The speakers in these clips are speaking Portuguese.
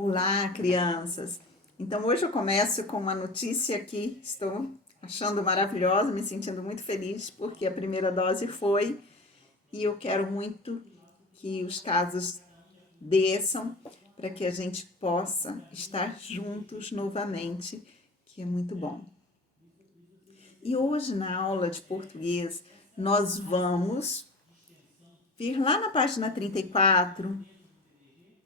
Olá, crianças! Então, hoje eu começo com uma notícia que estou achando maravilhosa, me sentindo muito feliz, porque a primeira dose foi e eu quero muito que os casos desçam para que a gente possa estar juntos novamente, que é muito bom. E hoje, na aula de português, nós vamos vir lá na página 34,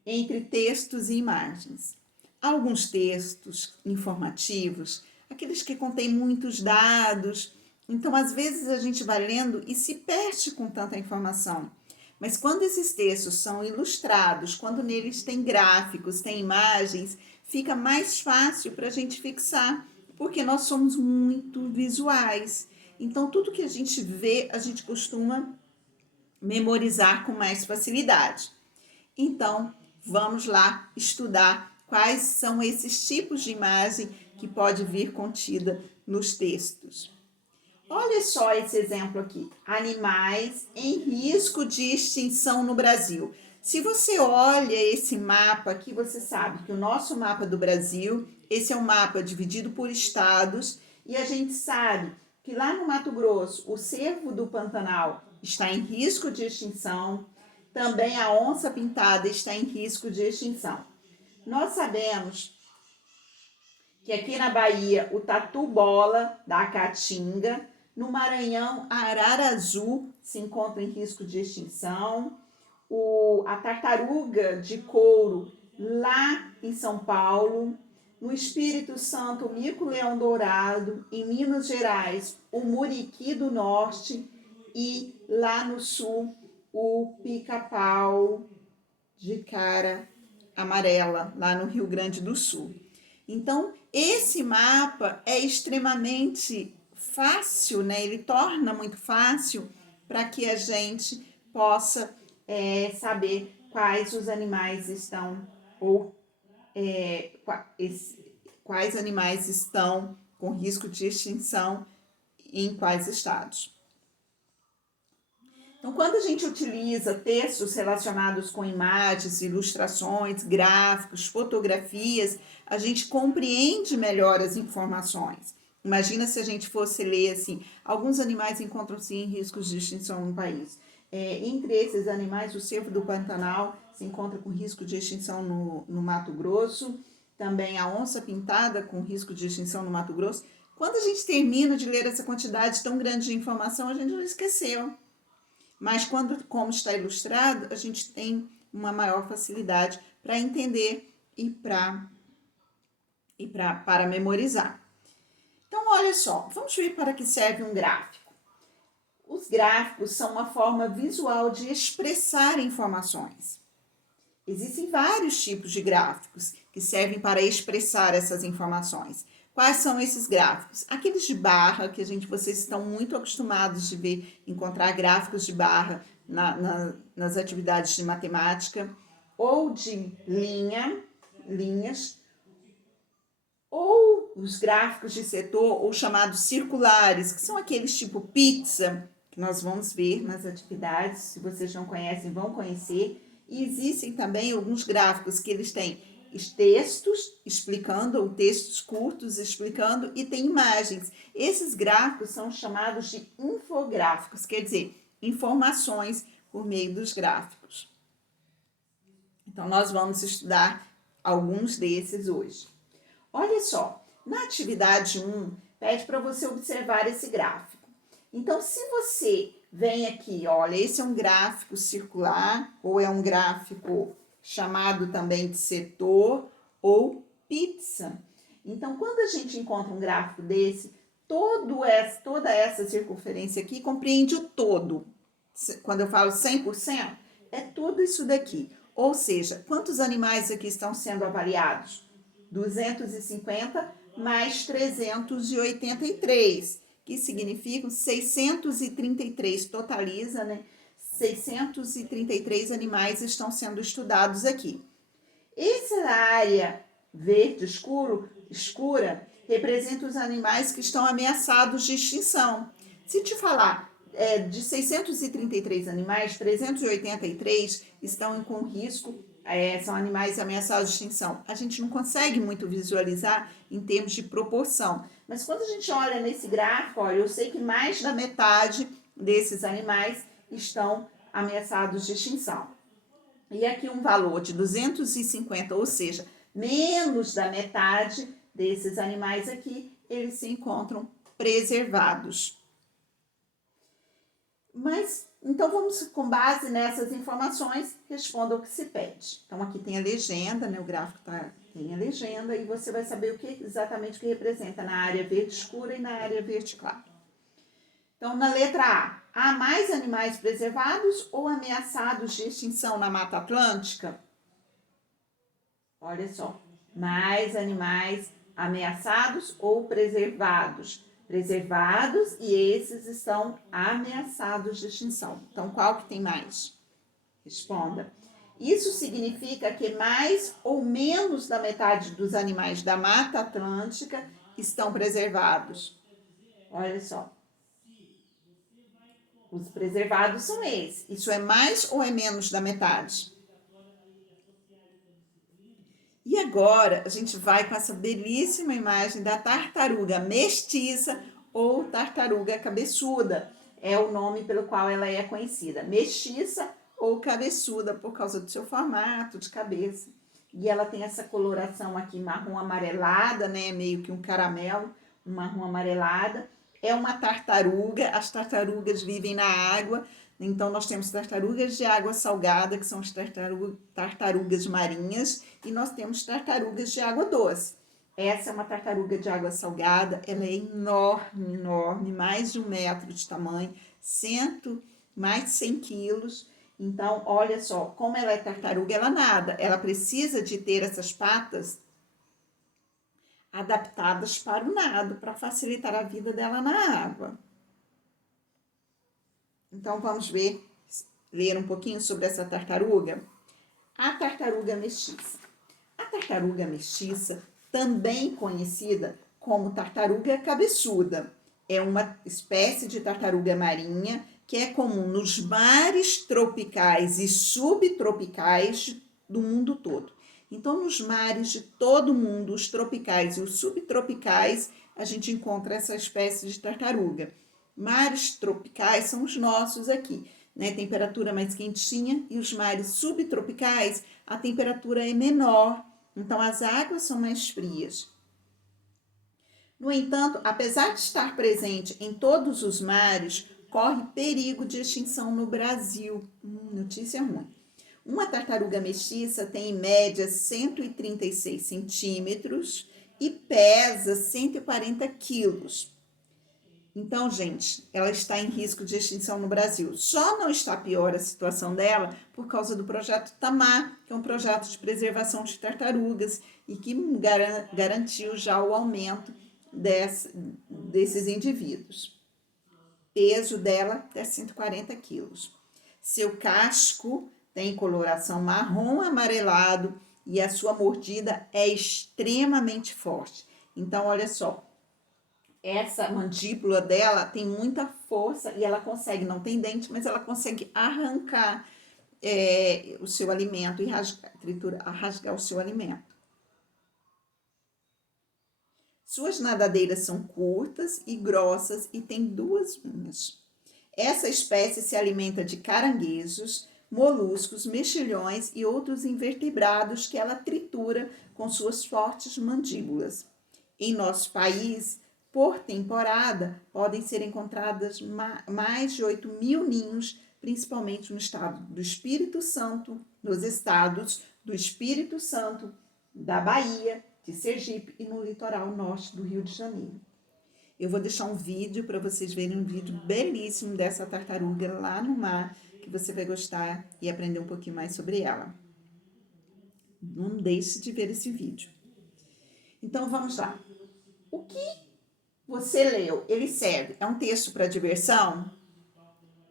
entre textos e imagens. Alguns textos informativos, aqueles que contêm muitos dados, então às vezes a gente vai lendo e se perde com tanta informação. Mas quando esses textos são ilustrados, quando neles tem gráficos, tem imagens, fica mais fácil para a gente fixar, porque nós somos muito visuais. Então tudo que a gente vê, a gente costuma memorizar com mais facilidade. Então, vamos lá estudar quais são esses tipos de imagem que pode vir contida nos textos. Olha só esse exemplo aqui: animais em risco de extinção no Brasil. Se você olha esse mapa aqui, você sabe que o nosso mapa do Brasil, esse é um mapa dividido por estados, e a gente sabe que lá no Mato Grosso, o cervo do Pantanal está em risco de extinção, também a onça-pintada está em risco de extinção. Nós sabemos que aqui na Bahia o tatu-bola da caatinga, no Maranhão a arara azul se encontra em risco de extinção, a tartaruga de couro lá em São Paulo, no Espírito Santo o mico-leão dourado, em Minas Gerais o muriqui do norte e lá no sul o pica-pau de cara amarela, lá no Rio Grande do Sul. Então, esse mapa é extremamente fácil, né? Ele torna muito fácil para que a gente possa saber quais os animais estão, quais animais estão com risco de extinção em quais estados. Então, quando a gente utiliza textos relacionados com imagens, ilustrações, gráficos, fotografias, a gente compreende melhor as informações. Imagina se a gente fosse ler assim: alguns animais encontram-se em riscos de extinção no país. Entre esses animais, o cervo do Pantanal se encontra com risco de extinção no Mato Grosso, também a onça-pintada com risco de extinção no Mato Grosso. Quando a gente termina de ler essa quantidade tão grande de informação, a gente já esqueceu. Mas como está ilustrado, a gente tem uma maior facilidade para entender e para memorizar. Então, olha só, vamos ver para que serve um gráfico. Os gráficos são uma forma visual de expressar informações. Existem vários tipos de gráficos que servem para expressar essas informações. Quais são esses gráficos? Aqueles de barra, que vocês estão muito acostumados de ver, encontrar gráficos de barra nas atividades de matemática, ou de linhas, ou os gráficos de setor, ou chamados circulares, que são aqueles tipo pizza, que nós vamos ver nas atividades. Se vocês não conhecem, vão conhecer. E existem também alguns gráficos que eles têm textos explicando, ou textos curtos explicando, e tem imagens. Esses gráficos são chamados de infográficos, quer dizer, informações por meio dos gráficos. Então, nós vamos estudar alguns desses hoje. Olha só, na atividade 1, pede para você observar esse gráfico. Então, se você vem aqui, olha, esse é um gráfico circular, ou é um gráfico chamado também de setor ou pizza. Então, quando a gente encontra um gráfico desse, toda essa circunferência aqui compreende o todo. Quando eu falo 100%, é tudo isso daqui. Ou seja, quantos animais aqui estão sendo avaliados? 250 mais 383, que significam 633, totaliza, né? 633 animais estão sendo estudados aqui. Essa área verde escura representa os animais que estão ameaçados de extinção. Se te falar de 633 animais, 383 estão com risco são animais ameaçados de extinção. A gente não consegue muito visualizar em termos de proporção. Mas quando a gente olha nesse gráfico, olha, eu sei que mais da metade desses animais estão ameaçados de extinção. E aqui um valor de 250, ou seja, menos da metade desses animais aqui, eles se encontram preservados. Mas, então vamos, com base nessas informações, responder o que se pede. Então aqui tem a legenda, né? O gráfico tem a legenda e você vai saber exatamente o que representa na área verde escura e na área verde clara. Então, na letra A, há mais animais preservados ou ameaçados de extinção na Mata Atlântica? Olha só, mais animais ameaçados ou preservados? Preservados e esses estão ameaçados de extinção. Então, qual que tem mais? Responda. Isso significa que mais ou menos da metade dos animais da Mata Atlântica estão preservados. Olha só. Os preservados são esses. Isso é mais ou é menos da metade? E agora a gente vai com essa belíssima imagem da tartaruga mestiça ou tartaruga cabeçuda. É o nome pelo qual ela é conhecida. Mestiça ou cabeçuda por causa do seu formato de cabeça. E ela tem essa coloração aqui marrom amarelada, né? Meio que um caramelo, um marrom amarelada. É uma tartaruga, as tartarugas vivem na água, então nós temos tartarugas de água salgada, que são as tartarugas marinhas, e nós temos tartarugas de água doce. Essa é uma tartaruga de água salgada, ela é enorme, enorme, mais de 1 metro de tamanho, mais de 100 quilos. Então, olha só, como ela é tartaruga, ela nada, ela precisa de ter essas patas adaptadas para o nado, para facilitar a vida dela na água. Então, vamos ler um pouquinho sobre essa tartaruga? A tartaruga mestiça. A tartaruga mestiça, também conhecida como tartaruga cabeçuda, é uma espécie de tartaruga marinha que é comum nos mares tropicais e subtropicais do mundo todo. Então, nos mares de todo o mundo, os tropicais e os subtropicais, a gente encontra essa espécie de tartaruga. Mares tropicais são os nossos aqui, né? Temperatura mais quentinha, e os mares subtropicais, a temperatura é menor, então as águas são mais frias. No entanto, apesar de estar presente em todos os mares, corre perigo de extinção no Brasil. Notícia ruim. Uma tartaruga mestiça tem em média 136 centímetros e pesa 140 quilos. Então, gente, ela está em risco de extinção no Brasil. Só não está pior a situação dela por causa do projeto Tamar, que é um projeto de preservação de tartarugas e que garantiu já o aumento desses indivíduos. Peso dela é 140 quilos. Seu casco tem coloração marrom amarelado e a sua mordida é extremamente forte. Então, olha só, essa mandíbula dela tem muita força e ela consegue, não tem dente, mas ela consegue arrancar o seu alimento e rasgar o seu alimento. Suas nadadeiras são curtas e grossas e têm 2 unhas. Essa espécie se alimenta de caranguejos, moluscos, mexilhões e outros invertebrados que ela tritura com suas fortes mandíbulas. Em nosso país, por temporada, podem ser encontradas mais de 8.000 ninhos, principalmente no estado do Espírito Santo, nos estados do Espírito Santo, da Bahia, de Sergipe e no litoral norte do Rio de Janeiro. Eu vou deixar um vídeo para vocês verem, um vídeo belíssimo dessa tartaruga lá no mar, que você vai gostar e aprender um pouquinho mais sobre ela. Não deixe de ver esse vídeo. Então, vamos lá. O que você leu, ele serve? É um texto para diversão?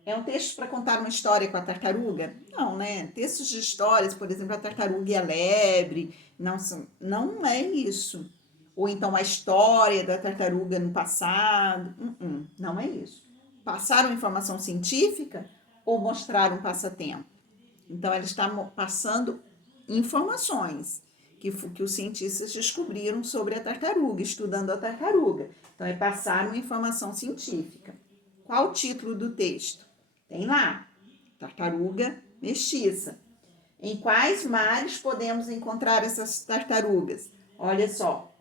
É um texto para contar uma história com a tartaruga? Não, né? Textos de histórias, por exemplo, a tartaruga e a lebre, não é isso. Ou então a história da tartaruga no passado. Não é isso. Passaram informação científica ou mostraram um passatempo? Então, ela está passando informações que os cientistas descobriram sobre a tartaruga, estudando a tartaruga. Então, é passar uma informação científica. Qual o título do texto? Tem lá, tartaruga mestiça. Em quais mares podemos encontrar essas tartarugas? Olha só,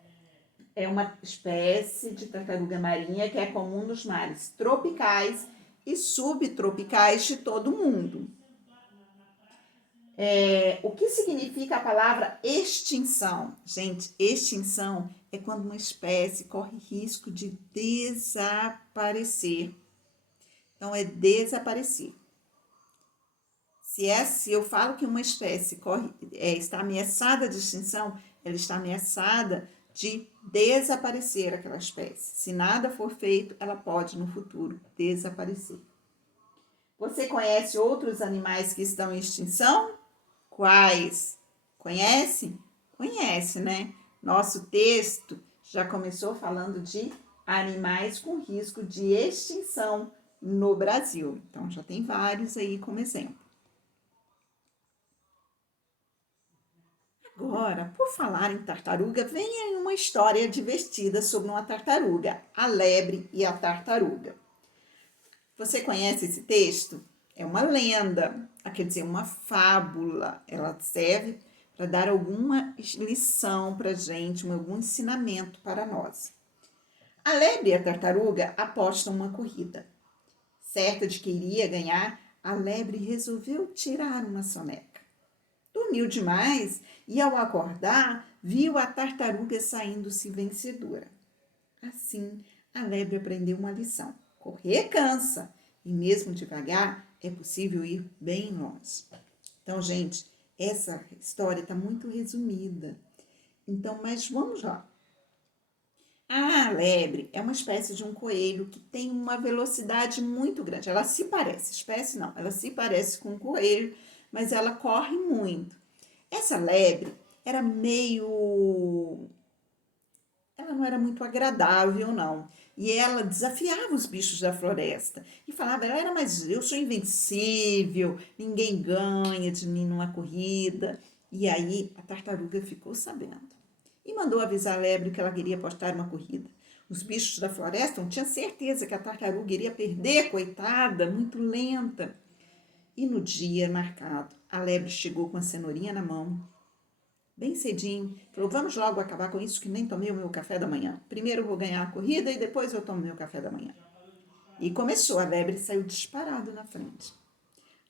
é uma espécie de tartaruga marinha que é comum nos mares tropicais e subtropicais de todo o mundo. O que significa a palavra extinção? Gente, extinção é quando uma espécie corre risco de desaparecer. Então, é desaparecer. Se eu falo que uma espécie está ameaçada de extinção, ela está ameaçada de desaparecer aquela espécie. Se nada for feito, ela pode no futuro desaparecer. Você conhece outros animais que estão em extinção? Quais? Conhece? Conhece, né? Nosso texto já começou falando de animais com risco de extinção no Brasil. Então, já tem vários aí como exemplo. Agora, por falar em tartaruga, vem aí uma história divertida sobre uma tartaruga, a lebre e a tartaruga. Você conhece esse texto? É uma lenda, quer dizer, uma fábula. Ela serve para dar alguma lição para a gente, algum ensinamento para nós. A lebre e a tartaruga apostam uma corrida. Certa de que iria ganhar, a lebre resolveu tirar uma soneca. Dormiu demais e, ao acordar, viu a tartaruga saindo-se vencedora. Assim, a lebre aprendeu uma lição. Correr cansa e, mesmo devagar, é possível ir bem longe. Então, gente, essa história está muito resumida. Então, mas vamos lá. A lebre é uma espécie de um coelho que tem uma velocidade muito grande. Ela se parece, espécie não, ela se parece com um coelho, mas ela corre muito. Essa lebre era ela não era muito agradável, não. E ela desafiava os bichos da floresta e falava, mas eu sou invencível, ninguém ganha de mim numa corrida. E aí a tartaruga ficou sabendo e mandou avisar a lebre que ela queria apostar uma corrida. Os bichos da floresta não tinham certeza que a tartaruga iria perder, coitada, muito lenta. E no dia marcado, a lebre chegou com a cenourinha na mão, bem cedinho, falou, vamos logo acabar com isso que nem tomei o meu café da manhã. Primeiro eu vou ganhar a corrida e depois eu tomo meu café da manhã. E começou, a lebre saiu disparado na frente.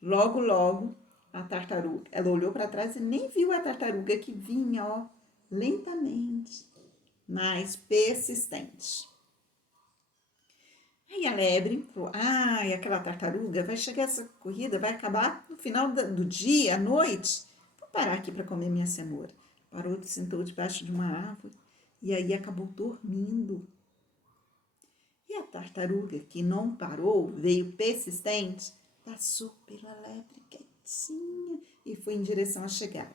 Logo, logo, a tartaruga, ela olhou para trás e nem viu a tartaruga que vinha, lentamente, mas persistente. Aí a lebre falou, aquela tartaruga, vai chegar essa corrida, vai acabar no final do dia, à noite. Vou parar aqui para comer minha cenoura. Parou, sentou debaixo de uma árvore e aí acabou dormindo. E a tartaruga, que não parou, veio persistente, passou pela lebre quietinha e foi em direção à chegada.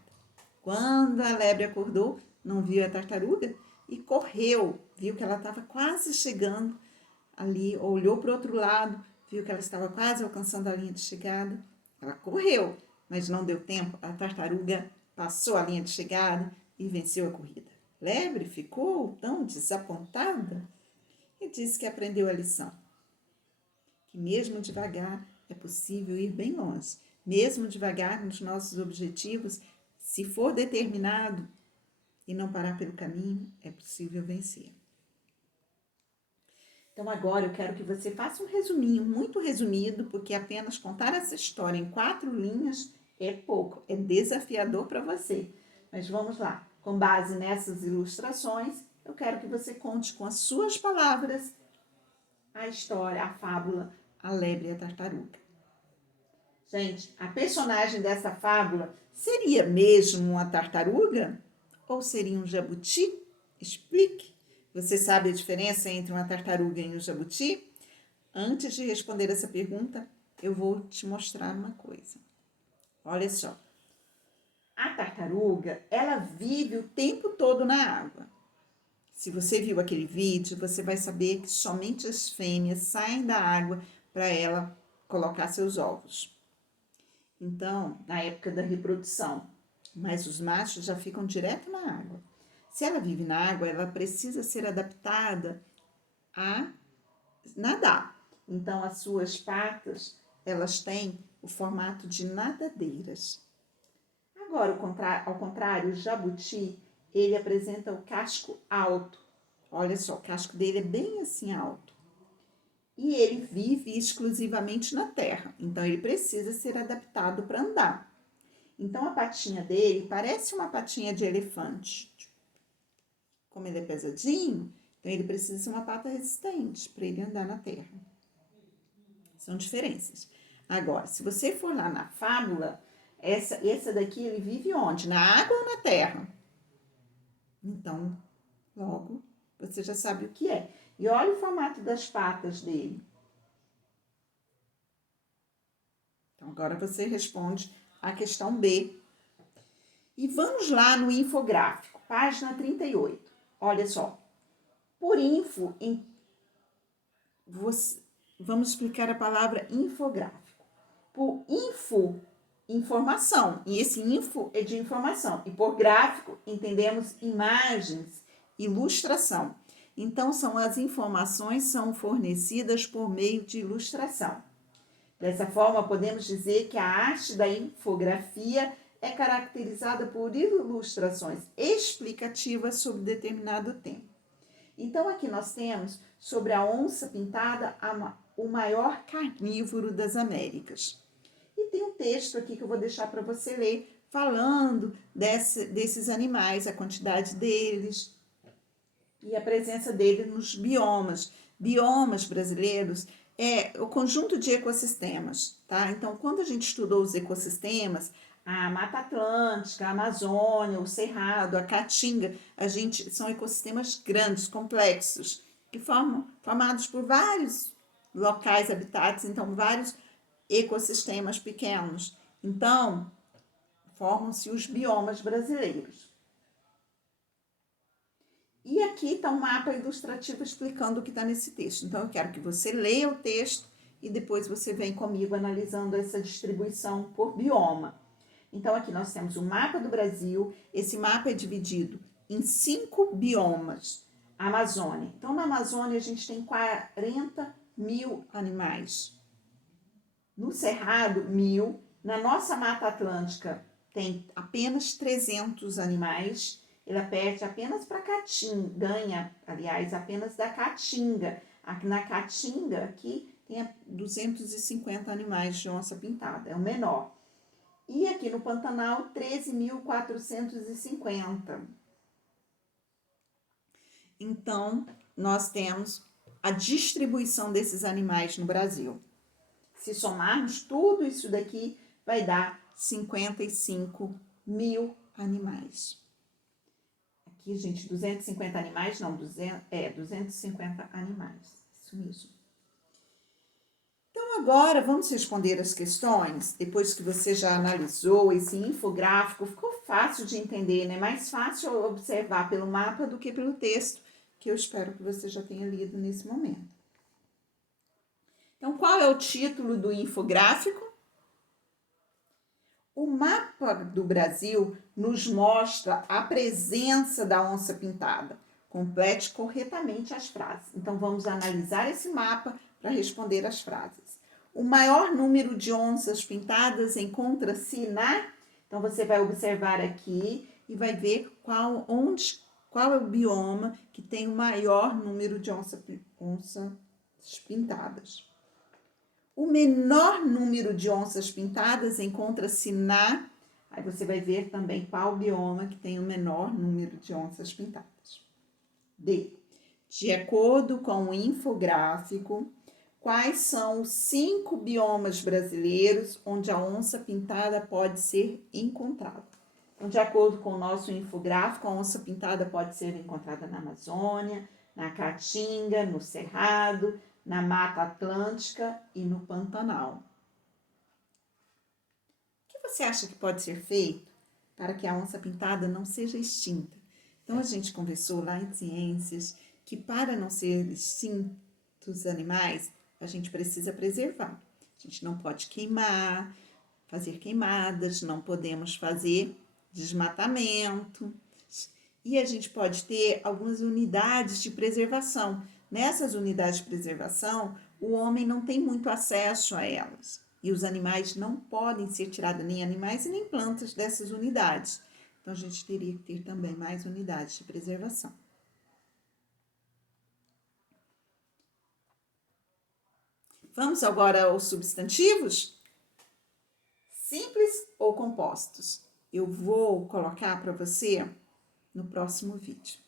Quando a lebre acordou, não viu a tartaruga e correu, viu que ela estava quase chegando ali, olhou para o outro lado, viu que ela estava quase alcançando a linha de chegada. Ela correu, mas não deu tempo. A tartaruga passou a linha de chegada e venceu a corrida. Lebre ficou tão desapontada e disse que aprendeu a lição. Que mesmo devagar é possível ir bem longe. Mesmo devagar nos nossos objetivos, se for determinado e não parar pelo caminho, é possível vencer. Então, agora eu quero que você faça um resuminho, muito resumido, porque apenas contar essa história em 4 linhas é pouco, é desafiador para você. Mas vamos lá, com base nessas ilustrações, eu quero que você conte com as suas palavras a história, a fábula, a lebre e a tartaruga. Gente, a personagem dessa fábula seria mesmo uma tartaruga? Ou seria um jabuti? Explique. Você sabe a diferença entre uma tartaruga e um jabuti? Antes de responder essa pergunta, eu vou te mostrar uma coisa. Olha só. A tartaruga, ela vive o tempo todo na água. Se você viu aquele vídeo, você vai saber que somente as fêmeas saem da água para ela colocar seus ovos. Então, na época da reprodução. mas os machos já ficam direto na água. Se ela vive na água, ela precisa ser adaptada a nadar. Então, as suas patas, elas têm o formato de nadadeiras. Agora, ao contrário, o jabuti, ele apresenta o casco alto. Olha só, o casco dele é bem assim alto. E ele vive exclusivamente na terra, então ele precisa ser adaptado para andar. Então, a patinha dele parece uma patinha de elefante. Como ele é pesadinho, então ele precisa ser uma pata resistente para ele andar na terra. São diferenças. Agora, se você for lá na fábula, essa daqui ele vive onde? Na água ou na terra? Então, logo, você já sabe o que é. E olha o formato das patas dele. Então, agora você responde a questão B. E vamos lá no infográfico, página 38. Olha só. Por info, vamos explicar a palavra infográfico. Por info, informação. E esse info é de informação. E por gráfico, entendemos imagens, ilustração. Então, as informações são fornecidas por meio de ilustração. Dessa forma, podemos dizer que a arte da infografia é caracterizada por ilustrações explicativas sobre determinado tema. Então, aqui nós temos sobre a onça pintada, o maior carnívoro das Américas. E tem um texto aqui que eu vou deixar para você ler, falando desses animais, a quantidade deles e a presença deles nos biomas. Biomas brasileiros é o conjunto de ecossistemas, tá? Então, quando a gente estudou os ecossistemas, a Mata Atlântica, a Amazônia, o Cerrado, a Caatinga, são ecossistemas grandes, complexos, que formados por vários locais habitados, então vários ecossistemas pequenos. Então, formam-se os biomas brasileiros. E aqui está um mapa ilustrativo explicando o que está nesse texto. Então, eu quero que você leia o texto e depois você vem comigo analisando essa distribuição por bioma. Então, aqui nós temos o mapa do Brasil. Esse mapa é dividido em 5 biomas. Amazônia. Então, na Amazônia, a gente tem 40 mil animais. No Cerrado, 1.000. Na nossa Mata Atlântica, tem apenas 300 animais. Ele perde apenas para Caatinga, ganha, aliás, apenas da Caatinga. Aqui na Caatinga, aqui tem 250 animais de onça pintada, é o menor. E aqui no Pantanal, 13.450. Então, nós temos a distribuição desses animais no Brasil. Se somarmos tudo isso daqui, vai dar 55 mil animais. Aqui, gente, 250 animais, não, 250 animais, isso mesmo. Então, agora, vamos responder as questões, depois que você já analisou esse infográfico, ficou fácil de entender, né? Mais fácil observar pelo mapa do que pelo texto, que eu espero que você já tenha lido nesse momento. Então, qual é o título do infográfico? O mapa do Brasil nos mostra a presença da onça pintada. Complete corretamente as frases. Então, vamos analisar esse mapa para responder as frases. O maior número de onças pintadas encontra-se na... Então, você vai observar aqui e vai ver qual é o bioma que tem o maior número de onças pintadas. O menor número de onças pintadas encontra-se na... Aí você vai ver também qual bioma que tem o menor número de onças pintadas. D. De acordo com o infográfico, quais são os 5 biomas brasileiros onde a onça pintada pode ser encontrada? Então, de acordo com o nosso infográfico, a onça pintada pode ser encontrada na Amazônia, na Caatinga, no Cerrado, na Mata Atlântica e no Pantanal. O que você acha que pode ser feito para que a onça pintada não seja extinta? Então, a gente conversou lá em Ciências que para não ser extintos os animais, a gente precisa preservar. A gente não pode queimar, fazer queimadas, não podemos fazer desmatamento. E a gente pode ter algumas unidades de preservação. Nessas unidades de preservação, o homem não tem muito acesso a elas. E os animais não podem ser tirados, nem animais e nem plantas dessas unidades. Então, a gente teria que ter também mais unidades de preservação. Vamos agora aos substantivos? Simples ou compostos? Eu vou colocar para você no próximo vídeo.